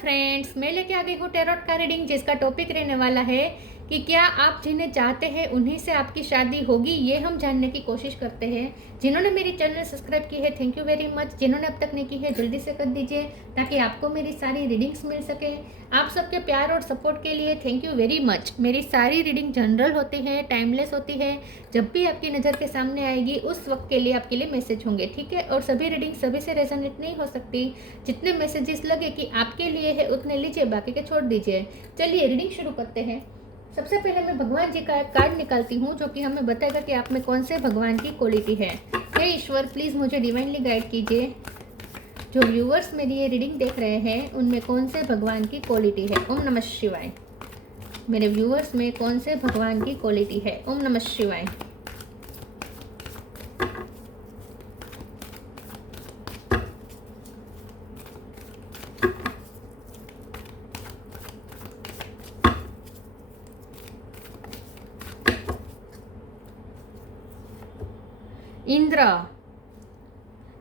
Friends, मैं लेके आ गई हूँ टैरोट का रीडिंग जिसका टॉपिक रहने वाला है कि क्या आप जिन्हें चाहते हैं उन्हीं से आपकी शादी होगी। ये हम जानने की कोशिश करते हैं। जिन्होंने मेरी चैनल सब्सक्राइब की है थैंक यू वेरी मच। जिन्होंने अब तक नहीं की है जल्दी से कर दीजिए ताकि आपको मेरी सारी रीडिंग्स मिल सके। आप सबके प्यार और सपोर्ट के लिए थैंक यू वेरी मच। मेरी सारी रीडिंग जनरल होती है, टाइमलेस होती है। जब भी आपकी नज़र के सामने आएगी उस वक्त के लिए आपके लिए मैसेज होंगे, ठीक है। और सभी रीडिंग सभी से रेजोनेट नहीं हो सकती। जितने मैसेजेस लगे कि आपके लिए है उतने लीजिए, बाकी के छोड़ दीजिए। चलिए रीडिंग शुरू करते हैं। सबसे पहले मैं भगवान जी का एक कार्ड निकालती हूँ जो कि हमें बताएगा कि आप में कौन से भगवान की क्वालिटी है। हे ईश्वर, प्लीज़ मुझे डिवाइनली गाइड कीजिए। जो व्यूअर्स मेरी ये रीडिंग देख रहे हैं उनमें कौन से भगवान की क्वालिटी है। ओम नमः शिवाय। मेरे व्यूअर्स में कौन से भगवान की क्वालिटी है। ओम नमः शिवाय।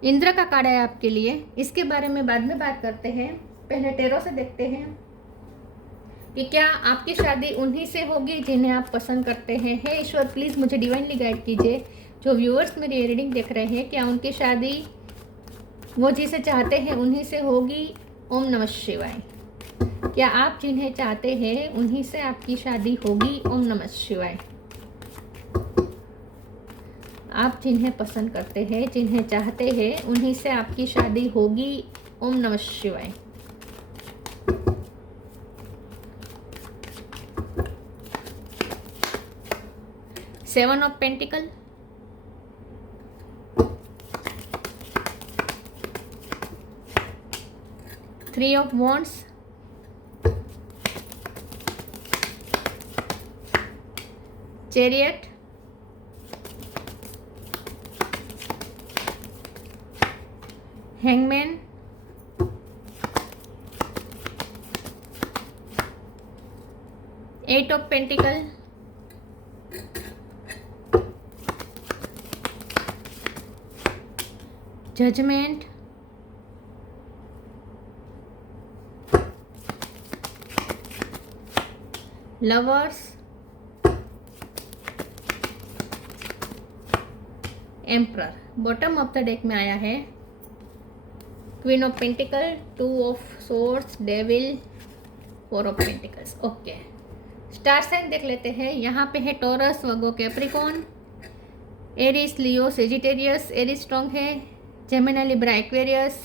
इंद्र का कार्ड है आपके लिए। इसके बारे में बाद में बात करते हैं। पहले टैरो से देखते हैं कि क्या आपकी शादी उन्हीं से होगी जिन्हें आप पसंद करते हैं। हे ईश्वर, प्लीज़ मुझे डिवाइनली गाइड कीजिए। जो व्यूअर्स मेरी रीडिंग देख रहे हैं क्या उनकी शादी वो जिसे चाहते हैं उन्हीं से होगी। ओम नमः शिवाय। क्या आप जिन्हें चाहते हैं उन्हीं से आपकी शादी होगी। ओम नमः शिवाय। आप जिन्हें पसंद करते हैं, जिन्हें चाहते हैं उन्हीं से आपकी शादी होगी। ओम नमः शिवाय। Seven of pentacle, three of wands, chariot, hangman, eight of pentacle, judgement, lovers, emperor. Bottom of the deck में आया है queen of pentacle, two of swords, devil, four of pentacles. Okay, star sign देख लेते हैं। यहाँ पे है Taurus, Virgo, Capricorn, Aries, Leo, Sagittarius. Aries strong है। Gemini, Libra, Aquarius.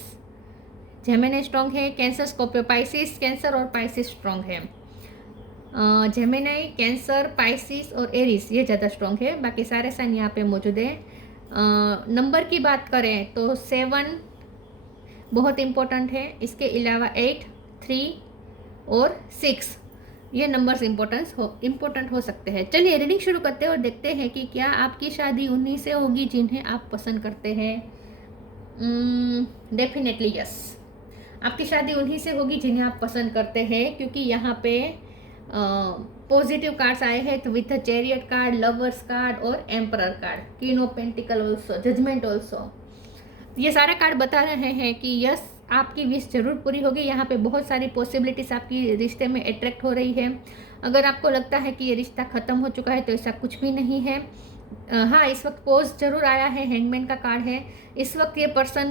Gemini strong है। Cancer, Scorpio, Pisces. कैंसर और पाइसिस स्ट्रॉन्ग है। जेमिनी, कैंसर, पाइसिस और एरिस ये ज़्यादा स्ट्रॉन्ग है। बाकी सारे साइन यहाँ पे मौजूद है। नंबर की बात करें तो 7 बहुत इम्पोर्टेंट है। इसके अलावा 8, 3 और 6 ये नंबर्स इम्पोर्टेंट हो सकते हैं। चलिए रीडिंग शुरू करते हैं और देखते हैं कि क्या आपकी शादी उन्हीं से होगी जिन्हें आप पसंद करते हैं। डेफिनेटली यस, आपकी शादी उन्हीं से होगी जिन्हें आप पसंद करते हैं, क्योंकि यहाँ पे पॉजिटिव कार्ड्स आए हैं तो with chariot card, lovers card और emperor card, queen of pentacle also, judgement also. ये सारे कार्ड बता रहे हैं कि यस, आपकी विश जरूर पूरी होगी। यहाँ पे बहुत सारी पॉसिबिलिटीज आपकी रिश्ते में अट्रैक्ट हो रही है। अगर आपको लगता है कि ये रिश्ता ख़त्म हो चुका है तो ऐसा कुछ भी नहीं है। हाँ, इस वक्त पोज जरूर आया है, हैंगमैन का कार्ड है। इस वक्त ये पर्सन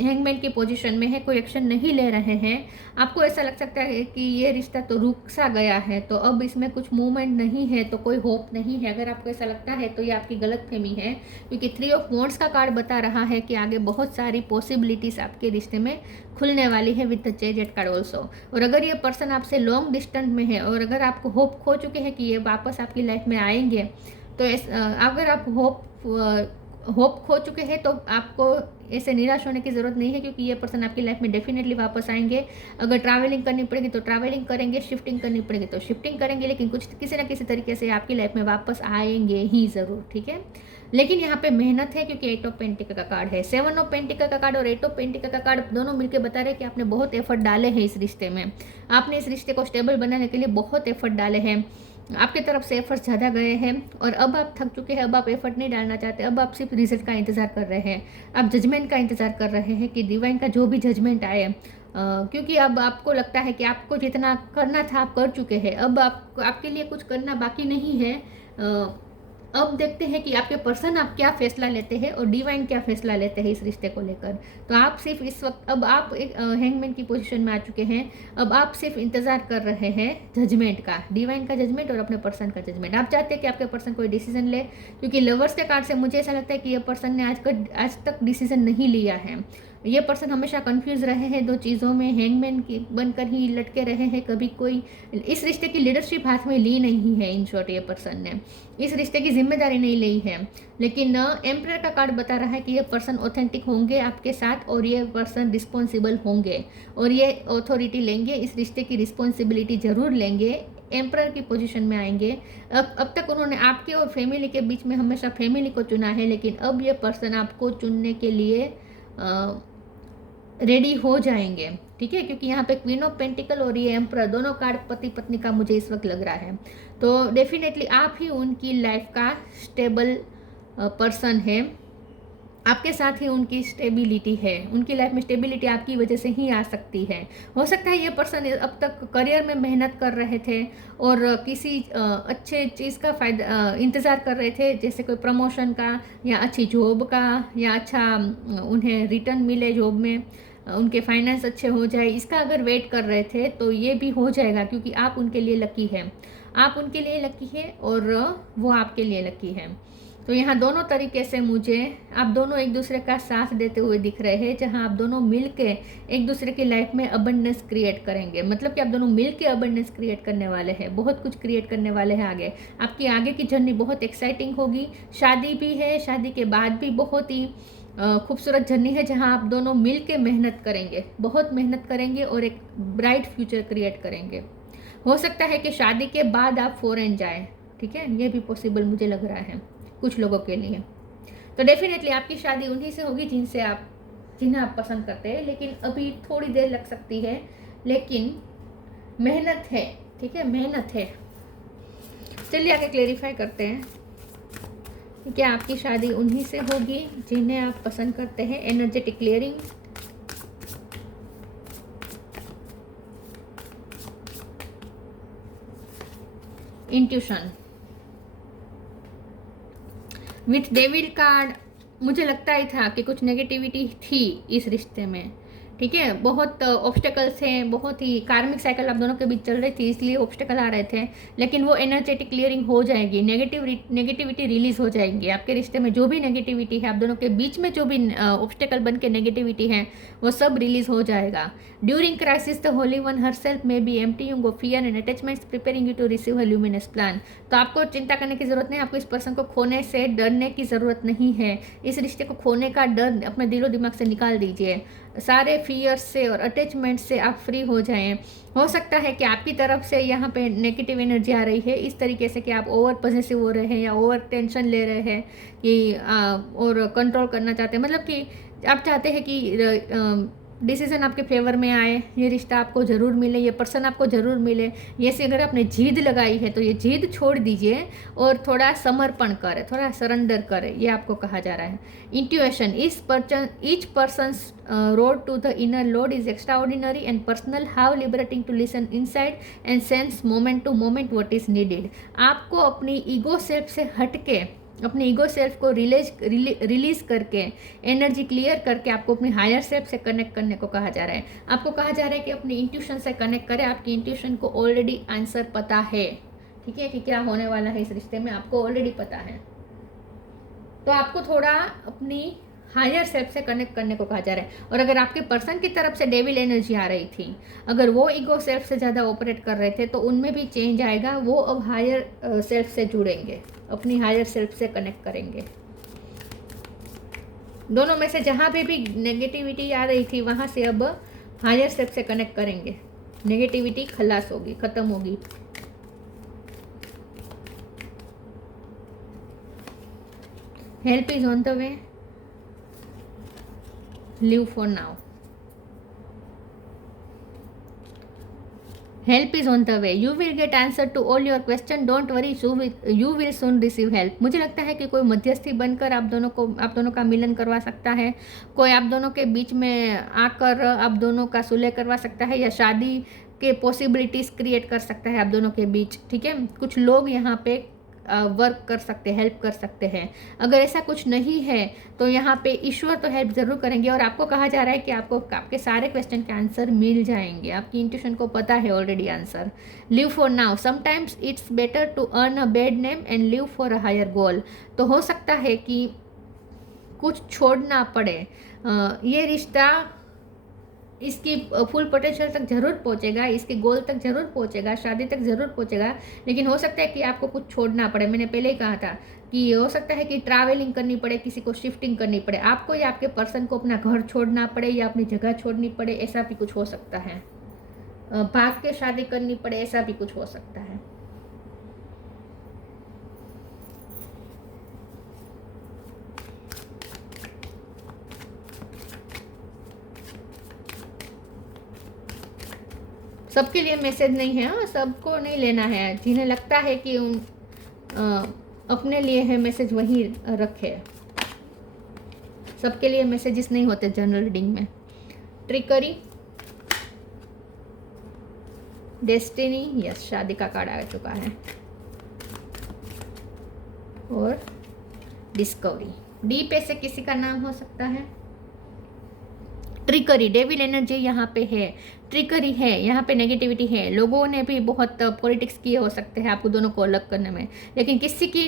हैंगमैन की पोजीशन में है, कोई एक्शन नहीं ले रहे हैं। आपको ऐसा लग सकता है कि ये रिश्ता तो रुक सा गया है, तो अब इसमें कुछ मूवमेंट नहीं है, तो कोई होप नहीं है। अगर आपको ऐसा लगता है तो ये आपकी गलतफहमी है, क्योंकि 3 ऑफ वॉन्ड्स का कार्ड बता रहा है कि आगे बहुत सारी पॉसिबिलिटीज़ आपके रिश्ते में खुलने वाली है with the chariot card also. और अगर ये पर्सन आपसे लॉन्ग डिस्टेंस में है और अगर आपको होप खो चुके हैं कि ये वापस आपकी लाइफ में आएंगे, तो अगर आप होप खो चुके हैं तो आपको ऐसे निराश होने की ज़रूरत नहीं है, क्योंकि ये पर्सन आपकी लाइफ में डेफिनेटली वापस आएंगे। अगर ट्रैवलिंग करनी पड़ेगी तो ट्रैवलिंग करेंगे, शिफ्टिंग करनी पड़ेगी तो शिफ्टिंग करेंगे, लेकिन किसी ना किसी तरीके से आपकी लाइफ में वापस आएंगे ही ज़रूर, ठीक है। लेकिन यहाँ पे मेहनत है, क्योंकि 8 ऑफ पेंटिकल का कार्ड है। 7 ऑफ पेंटिकल का कार्ड और 8 ऑफ पेंटिकल का कार्ड दोनों मिलकर बता रहे हैं कि आपने बहुत एफर्ट डाले हैं इस रिश्ते में। आपने इस रिश्ते को स्टेबल बनाने के लिए बहुत एफर्ट डाले हैं। आपकी तरफ से एफर्ट्स ज़्यादा गए हैं और अब आप थक चुके हैं। अब आप एफर्ट नहीं डालना चाहते, अब आप सिर्फ रिजल्ट का इंतज़ार कर रहे हैं। आप जजमेंट का इंतज़ार कर रहे हैं कि डिवाइन का जो भी जजमेंट आए क्योंकि अब आपको लगता है कि आपको जितना करना था आप कर चुके हैं, अब आपके लिए कुछ करना बाकी नहीं है। अब देखते हैं कि आपके पर्सन आप क्या फैसला लेते हैं और डिवाइन क्या फैसला लेते हैं इस रिश्ते को लेकर। तो आप सिर्फ इस वक्त, अब आप एक हैंगमैन की पोजीशन में आ चुके हैं। अब आप सिर्फ इंतज़ार कर रहे हैं जजमेंट का, डिवाइन का जजमेंट और अपने पर्सन का जजमेंट। आप चाहते हैं कि आपके पर्सन कोई डिसीजन ले, क्योंकि लवर्स के कार्ड से मुझे ऐसा लगता है कि ये पर्सन ने आज तक डिसीजन नहीं लिया है। ये पर्सन हमेशा कंफ्यूज रहे हैं दो चीज़ों में, हैंगमैन की बनकर ही लटके रहे हैं। कभी कोई इस रिश्ते की लीडरशिप हाथ में ली नहीं है। इन शॉर्ट ये पर्सन ने इस रिश्ते की जिम्मेदारी नहीं ली है। लेकिन एम्परर का कार्ड बता रहा है कि ये पर्सन ऑथेंटिक होंगे आपके साथ, और ये पर्सन रिस्पॉन्सिबल होंगे और ये अथॉरिटी लेंगे, इस रिश्ते की रिस्पॉन्सिबिलिटी जरूर लेंगे, एम्परर की पोजीशन में आएंगे। अब तक उन्होंने आपके और फैमिली के बीच में हमेशा फैमिली को चुना है, लेकिन अब ये पर्सन आपको चुनने के लिए रेडी हो जाएंगे। ठीक है, क्योंकि यहाँ पे क्वीन ऑफ पेंटिकल और ये एम्परर दोनों कार्ड पति पत्नी का मुझे इस वक्त लग रहा है। तो डेफिनेटली आप ही उनकी लाइफ का स्टेबल पर्सन है, आपके साथ ही उनकी स्टेबिलिटी है। उनकी लाइफ में स्टेबिलिटी आपकी वजह से ही आ सकती है। हो सकता है ये पर्सन अब तक करियर में मेहनत कर रहे थे और किसी अच्छे चीज़ का फ़ायदा इंतज़ार कर रहे थे, जैसे कोई प्रमोशन का या अच्छी जॉब का, या अच्छा उन्हें रिटर्न मिले जॉब में, उनके फाइनेंस अच्छे हो जाए, इसका अगर वेट कर रहे थे तो ये भी हो जाएगा, क्योंकि आप उनके लिए लकी है। आप उनके लिए लकी है और वो आपके लिए लकी है। तो यहाँ दोनों तरीके से मुझे आप दोनों एक दूसरे का साथ देते हुए दिख रहे हैं, जहाँ आप दोनों मिलके एक दूसरे की लाइफ में अबंडेंस क्रिएट करेंगे। मतलब कि आप दोनों मिलके अबंडेंस क्रिएट करने वाले हैं, बहुत कुछ क्रिएट करने वाले हैं आगे। आपकी आगे की जर्नी बहुत एक्साइटिंग होगी। शादी भी है, शादी के बाद भी बहुत ही खूबसूरत जर्नी है, जहाँ आप दोनों मिल के मेहनत करेंगे, बहुत मेहनत करेंगे और एक ब्राइट फ्यूचर क्रिएट करेंगे। हो सकता है कि शादी के बाद आप फॉरेन जाएं, ठीक है, ये भी पॉसिबल मुझे लग रहा है कुछ लोगों के लिए। तो डेफिनेटली आपकी शादी उन्हीं से होगी जिन्हें आप पसंद करते हैं, लेकिन अभी थोड़ी देर लग सकती है, लेकिन मेहनत है। ठीक है, मेहनत है। चलिए आगे क्लेरिफाई करते हैं, क्या आपकी शादी उन्हीं से होगी जिन्हें आप पसंद करते हैं। Energetic clearing, intuition with devil card. मुझे लगता ही था कि कुछ नेगेटिविटी थी इस रिश्ते में। ठीक है, बहुत ऑब्स्टेकल्स हैं, बहुत ही कार्मिक साइकिल आप दोनों के बीच चल रही थी, इसलिए ऑब्स्टेकल आ रहे थे, लेकिन वो एनर्जेटिक क्लियरिंग हो जाएगी। नेगेटिविटी रिलीज हो जाएंगी। आपके रिश्ते में जो भी नेगेटिविटी है, आप दोनों के बीच में जो भी ऑब्स्टेकल बन के नेगेटिविटी है, वो सब रिलीज हो जाएगा। During crisis the holy one herself में be emptying of fear and attachments, preparing you to receive a luminous plan. तो आपको चिंता करने की जरूरत नहीं, आपको इस पर्सन को खोने से डरने की जरूरत नहीं है। इस रिश्ते को खोने का डर अपने दिलो दिमाग से निकाल दीजिए। सारे फियर्स से और अटैचमेंट से आप फ्री हो जाएं। हो सकता है कि आपकी तरफ से यहाँ पे नेगेटिव एनर्जी आ रही है इस तरीके से कि आप ओवर पॉजेसिव हो रहे हैं या ओवर टेंशन ले रहे हैं कि और कंट्रोल करना चाहते हैं। मतलब कि आप चाहते हैं कि डिसीजन आपके फेवर में आए, ये रिश्ता आपको ज़रूर मिले, ये पर्सन आपको ज़रूर मिले। ये से अगर आपने जिद लगाई है तो ये जिद छोड़ दीजिए और थोड़ा समर्पण करें, थोड़ा सरेंडर करें, ये आपको कहा जा रहा है। Intuition, each persons road to the inner lord is extra ordinary and personal, how liberating to listen inside and sense moment to moment what is needed. आपको अपनी ईगो सेल्फ से हटके, अपने ईगो सेल्फ को रिलीज करके, energy clear करके आपको अपनी हायर सेल्फ से कनेक्ट करने को कहा जा रहा है। आपको कहा जा रहा है कि अपनी इंट्यूशन से कनेक्ट करें। आपकी इंट्यूशन को ऑलरेडी आंसर पता है, ठीक है, कि क्या होने वाला है इस रिश्ते में, आपको ऑलरेडी पता है। तो आपको थोड़ा अपनी हायर सेल्फ से कनेक्ट करने को कहा जा रहा है। और अगर आपके पर्सन की तरफ से डेविल एनर्जी आ रही थी, अगर वो ईगो सेल्फ से ज़्यादा ऑपरेट कर रहे थे, तो उनमें भी चेंज आएगा। वो अब हायर सेल्फ से जुड़ेंगे, अपनी हायर सेल्फ से कनेक्ट करेंगे। दोनों में से जहाँ पे भी नेगेटिविटी आ रही थी, वहाँ से अब हायर सेल्फ से कनेक्ट करेंगे। नेगेटिविटी खलास होगी, खत्म होगी। Help is on the way, live for now. Help is on the way, you will get answer to all your question, don't worry, you will soon receive help. मुझे लगता है कि कोई मध्यस्थी बनकर आप दोनों का मिलन करवा सकता है, कोई आप दोनों के बीच में आकर आप दोनों का सुलह करवा सकता है, या शादी के पॉसिबिलिटीज़ क्रिएट कर सकता है आप दोनों के बीच। ठीक है, कुछ लोग यहाँ पे वर्क कर सकते हैं, हेल्प कर सकते हैं। अगर ऐसा कुछ नहीं है तो यहाँ पे ईश्वर तो हेल्प ज़रूर करेंगे, और आपको कहा जा रहा है कि आपको आपके सारे क्वेश्चन के आंसर मिल जाएंगे। आपकी इंट्यूशन को पता है already answer. Live for now, sometimes it's better to earn a bad name and live for a higher goal. तो हो सकता है कि कुछ छोड़ना पड़े, ये रिश्ता इसकी फुल पोटेंशियल तक ज़रूर पहुंचेगा, इसके गोल तक ज़रूर पहुंचेगा, शादी तक ज़रूर पहुंचेगा, लेकिन हो सकता है कि आपको कुछ छोड़ना पड़े। मैंने पहले ही कहा था कि हो सकता है कि ट्रैवलिंग करनी पड़े, किसी को शिफ्टिंग करनी पड़े, आपको या आपके पर्सन को अपना घर छोड़ना पड़े या अपनी जगह छोड़नी पड़े, ऐसा भी कुछ हो सकता है। भाग के शादी करनी पड़े, ऐसा भी कुछ हो सकता है। सबके लिए मैसेज नहीं है, हाँ, सबको नहीं लेना है। जिन्हें लगता है कि अपने लिए है मैसेज, वही रखे। सबके लिए मैसेजेस नहीं होते जनरल रीडिंग में। ट्रिकरी, डेस्टिनी, यस, शादी का कार्ड आ चुका है, और डिस्कवरी। डी पे से किसी का नाम हो सकता है। ट्रिकरी, डेविल एनर्जी यहाँ पे है, ट्रिकरी है, यहाँ पे नेगेटिविटी है। लोगों ने भी बहुत पॉलिटिक्स किए हो सकते हैं आपको दोनों को अलग करने में, लेकिन किसी की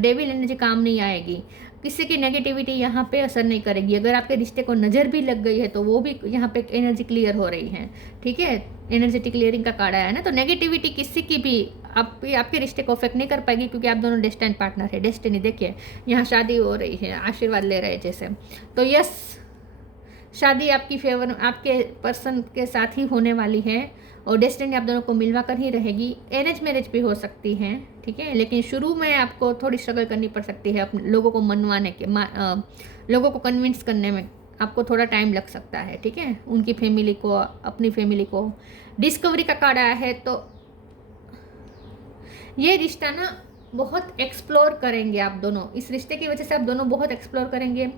डेविल एनर्जी काम नहीं आएगी, किसी की नेगेटिविटी यहाँ पे असर नहीं करेगी। अगर आपके रिश्ते को नज़र भी लग गई है तो वो भी यहाँ पे एनर्जी क्लियर हो रही है। ठीक है, एनर्जेटिक क्लियरिंग का कार्ड आया है ना, तो नेगेटिविटी किसी की भी आपके रिश्ते को अफेक्ट नहीं कर पाएगी, क्योंकि आप दोनों डेस्टिनी पार्टनर है। डेस्टिनी देखिए, यहाँ शादी हो रही है, आशीर्वाद ले रहे हैं जैसे। तो यस, शादी आपकी फेवर, आपके पर्सन के साथ ही होने वाली है, और डेस्टिनी आप दोनों को मिलवा कर ही रहेगी। अरेंज मैरिज भी हो सकती है, ठीक है, लेकिन शुरू में आपको थोड़ी स्ट्रगल करनी पड़ सकती है अपने लोगों को मनवाने के, लोगों को कन्विंस करने में आपको थोड़ा टाइम लग सकता है। ठीक है, उनकी फैमिली को, अपनी फैमिली को। डिस्कवरी का कार्ड आया है, तो ये रिश्ता ना बहुत एक्सप्लोर करेंगे आप दोनों। इस रिश्ते की वजह से आप दोनों बहुत एक्सप्लोर करेंगे,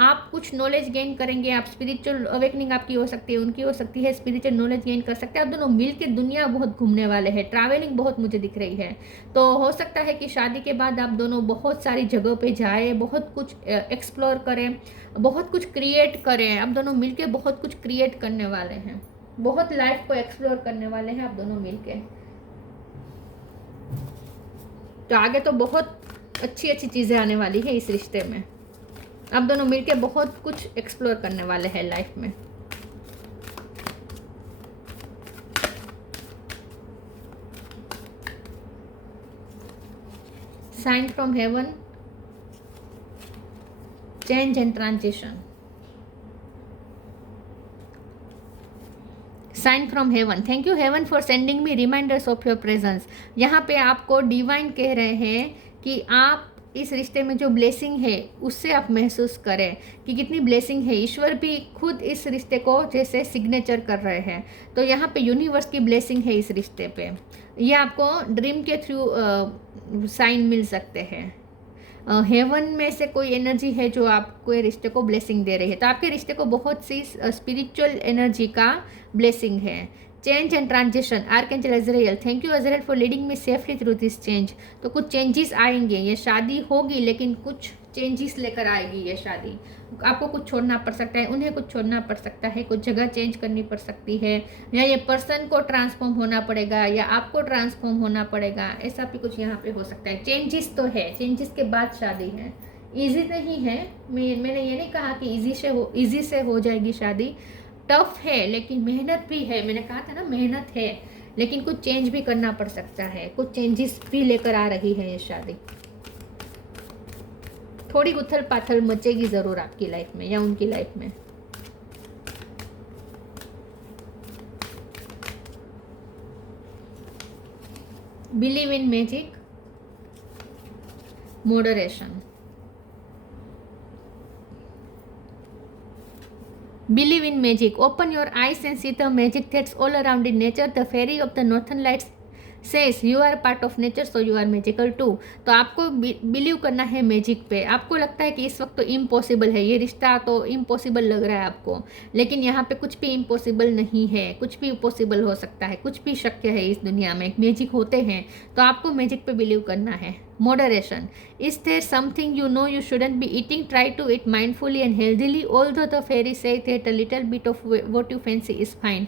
आप कुछ नॉलेज गेन करेंगे। आप स्पिरिचुअल अवेकनिंग आपकी हो सकती है, उनकी हो सकती है, स्पिरिचुअल नॉलेज गेन कर सकते हैं। आप दोनों मिल के दुनिया बहुत घूमने वाले हैं, ट्रैवलिंग बहुत मुझे दिख रही है। तो हो सकता है कि शादी के बाद आप दोनों बहुत सारी जगह पे जाए, बहुत कुछ एक्सप्लोर करें, बहुत कुछ क्रिएट करें। आप दोनों मिल के बहुत कुछ क्रिएट करने वाले हैं, बहुत लाइफ को एक्सप्लोर करने वाले हैं आप दोनों मिल के। तो आगे तो बहुत अच्छी अच्छी चीज़ें आने वाली है इस रिश्ते में। आप दोनों मिलके बहुत कुछ एक्सप्लोर करने वाले हैं लाइफ में। Sign from heaven, change and transition. Sign from heaven, thank you heaven for sending me reminders of your presence. यहाँ पे आपको डिवाइन कह रहे हैं कि आप इस रिश्ते में जो ब्लेसिंग है उससे आप महसूस करें कि कितनी ब्लेसिंग है। ईश्वर भी खुद इस रिश्ते को जैसे सिग्नेचर कर रहे हैं, तो यहाँ पे यूनिवर्स की ब्लेसिंग है इस रिश्ते पे। ये आपको ड्रीम के थ्रू साइन मिल सकते हैं। हेवन में से कोई एनर्जी है जो आपको रिश्ते को ब्लेसिंग दे रही है, तो आपके रिश्ते को बहुत सी स्पिरिचुअल एनर्जी का ब्लेसिंग है। Change and transition, archangel Azrael, thank you Azrael for leading me safely through this change. तो कुछ चेंजेस आएंगे, ये शादी होगी लेकिन कुछ चेंजेस लेकर आएगी ये शादी। आपको कुछ छोड़ना पड़ सकता है, उन्हें कुछ छोड़ना पड़ सकता है, कुछ जगह चेंज करनी पड़ सकती है, या ये पर्सन को ट्रांसफॉर्म होना पड़ेगा, या आपको ट्रांसफॉर्म होना पड़ेगा। ऐसा भी कुछ यहाँ पे हो सकता है। चेंजेस तो है, चेंजेस के बाद शादी है। ईजी नहीं है, मैंने ये नहीं कहा कि ईजी से हो जाएगी शादी। टफ है, लेकिन मेहनत भी है। मैंने कहा था ना, मेहनत है, लेकिन कुछ चेंज भी करना पड़ सकता है, कुछ चेंजेस भी लेकर आ रही है ये शादी। थोड़ी उथल पाथल मचेगी ज़रूर आपकी लाइफ में या उनकी लाइफ में। Believe in magic, moderation. Believe in magic. Open your eyes and see the magic that's all around in nature. The fairy of the northern lights says you are part of nature, so you are magical too. तो आपको believe करना है magic पे. आपको लगता है कि इस वक्त तो इम्पॉसिबल है, ये रिश्ता तो इम्पॉसिबल लग रहा है आपको, लेकिन यहाँ पे कुछ भी इम्पॉसिबल नहीं है, कुछ भी पॉसिबल हो सकता है, कुछ भी शक्य है इस दुनिया में. मैजिक होते हैं, तो आपको मैजिक पे बिलीव करना है. Moderation. Is there something you know you shouldn't be eating? Try to eat mindfully and healthily. Although the fairy say that a little bit of what you fancy is fine.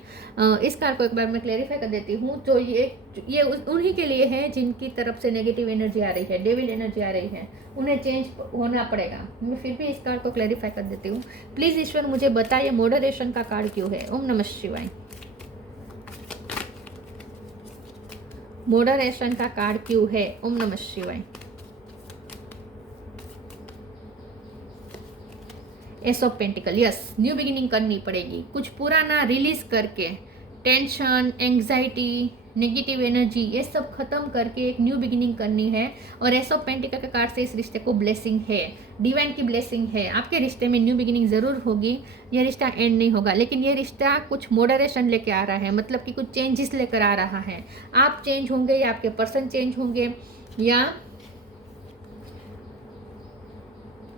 इस car को एक बार मैं clarify कर देती हूँ. तो ये उन्हीं के लिए है जिनकी तरफ से नेगेटिव एनर्जी आ रही है, डेविल एनर्जी आ रही है, उन्हें चेंज होना पड़ेगा. मैं फिर भी इस कार्ड को क्लेरिफाई कर देती हूँ. प्लीज़ ईश्वर मुझे बताइए मॉडरेशन का कार्ड क्यों है. ओम नमः शिवाय. मॉडरेशन का कार्ड क्यों है. ओम नमः शिवाय. S of pentacle. Yes, new beginning करनी पड़ेगी. कुछ पुराना रिलीज करके, टेंशन, एंग्जाइटी, नेगेटिव एनर्जी, ये सब खत्म करके एक न्यू बिगिनिंग करनी है. और एस ऑफ पेंटिकल के कार्ड से इस रिश्ते को ब्लेसिंग है, डिवाइन की ब्लेसिंग है. आपके रिश्ते में न्यू बिगिनिंग ज़रूर होगी. ये रिश्ता एंड नहीं होगा, लेकिन ये रिश्ता कुछ मॉडरेशन लेके आ रहा है, मतलब कि कुछ चेंजेस लेकर आ रहा है. आप चेंज होंगे या आपके पर्सन चेंज होंगे, या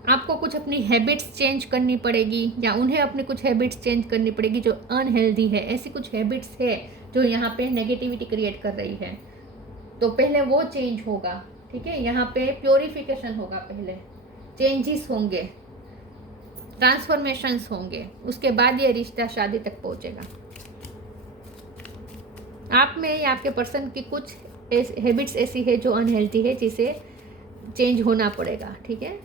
आपको कुछ अपनी हैबिट्स चेंज करनी पड़ेगी, या उन्हें अपनी कुछ हैबिट्स चेंज करनी पड़ेगी जो अनहेल्दी है. ऐसी कुछ हैबिट्स है जो यहाँ पे नेगेटिविटी क्रिएट कर रही है, तो पहले वो चेंज होगा. ठीक है, यहाँ पे प्योरिफिकेशन होगा, पहले चेंजेस होंगे, ट्रांसफॉर्मेशंस होंगे, उसके बाद ये रिश्ता शादी तक पहुँचेगा. आप में या आपके पर्सन की कुछ हैबिट्स ऐसी है जो अनहेल्दी है, जिसे चेंज होना पड़ेगा. ठीक है.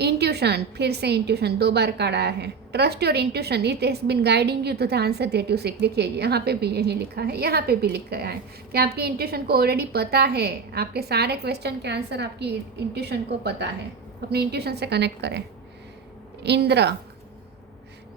इंट्यूशन, फिर से इंट्यूशन 2 बार कार्ड आया है. Trust your intuition, it has been guiding you to the answer that you seek. देखिए यहाँ पे भी यही लिखा है, यहाँ पे भी लिखा है कि आपकी इंट्यूशन को ऑलरेडी पता है. आपके सारे क्वेश्चन के आंसर आपकी इंट्यूशन को पता है. अपनी इंट्यूशन से कनेक्ट करें. Indra,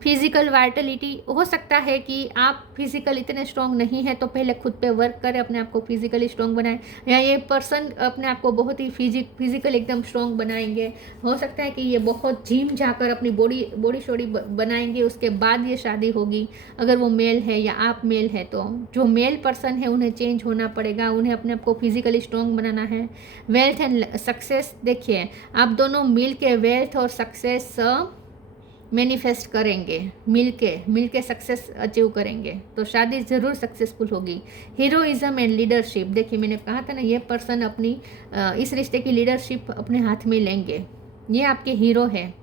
physical Vitality. हो सकता है कि आप फिजिकल इतने स्ट्रॉन्ग नहीं है, तो पहले खुद पे वर्क करें, अपने आप को फिजिकली स्ट्रॉन्ग बनाएं. या ये पर्सन अपने आप को बहुत ही फिजिकल एकदम स्ट्रॉन्ग बनाएंगे. हो सकता है कि ये बहुत जिम जाकर अपनी बॉडी शोडी बनाएंगे, उसके बाद ये शादी होगी. अगर वो मेल है या आप मेल है, तो जो मेल पर्सन है उन्हें चेंज होना पड़ेगा, उन्हें अपने आप को फिजिकली स्ट्रॉन्ग बनाना है. Wealth and success. देखिए आप दोनों मिल के वेल्थ और सक्सेस मैनिफेस्ट करेंगे, मिलके सक्सेस अचीव करेंगे, तो शादी ज़रूर सक्सेसफुल होगी. Heroism and leadership. देखिए मैंने कहा था ना, ये पर्सन अपनी इस रिश्ते की लीडरशिप अपने हाथ में लेंगे. ये आपके हीरो है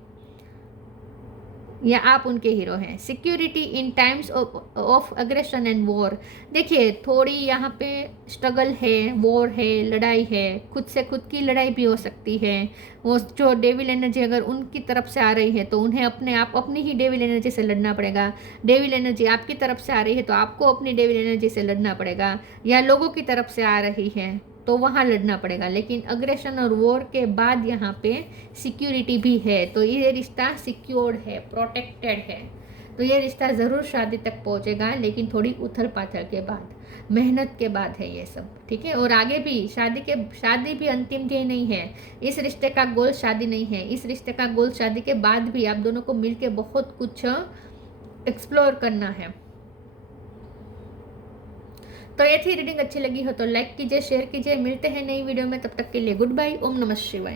या आप उनके हीरो हैं. Security in times of aggression and war. देखिए थोड़ी यहाँ पे स्ट्रगल है, वॉर है, लड़ाई है, खुद से खुद की लड़ाई भी हो सकती है. वो जो डेविल एनर्जी अगर उनकी तरफ से आ रही है, तो उन्हें अपनी ही डेविल एनर्जी से लड़ना पड़ेगा. डेविल एनर्जी आपकी तरफ से आ रही है, तो आपको अपनी डेविल एनर्जी से लड़ना पड़ेगा. या लोगों की तरफ से आ रही है तो वहाँ लड़ना पड़ेगा. लेकिन अग्रेशन और वॉर के बाद यहाँ पे सिक्योरिटी भी है, तो ये रिश्ता सिक्योर्ड है, प्रोटेक्टेड है. तो ये रिश्ता ज़रूर शादी तक पहुँचेगा, लेकिन थोड़ी उथल पाथल के बाद, मेहनत के बाद है ये सब. ठीक है. और आगे भी शादी भी अंतिम ध्येय नहीं है. इस रिश्ते का गोल शादी नहीं है. इस रिश्ते का गोल शादी के बाद भी आप दोनों को मिल के बहुत कुछ एक्सप्लोर करना है. तो ये थी रीडिंग. अच्छी लगी हो तो लाइक कीजिए, शेयर कीजिए. मिलते हैं नई वीडियो में, तब तक के लिए गुड बाय. ओम नमः शिवाय.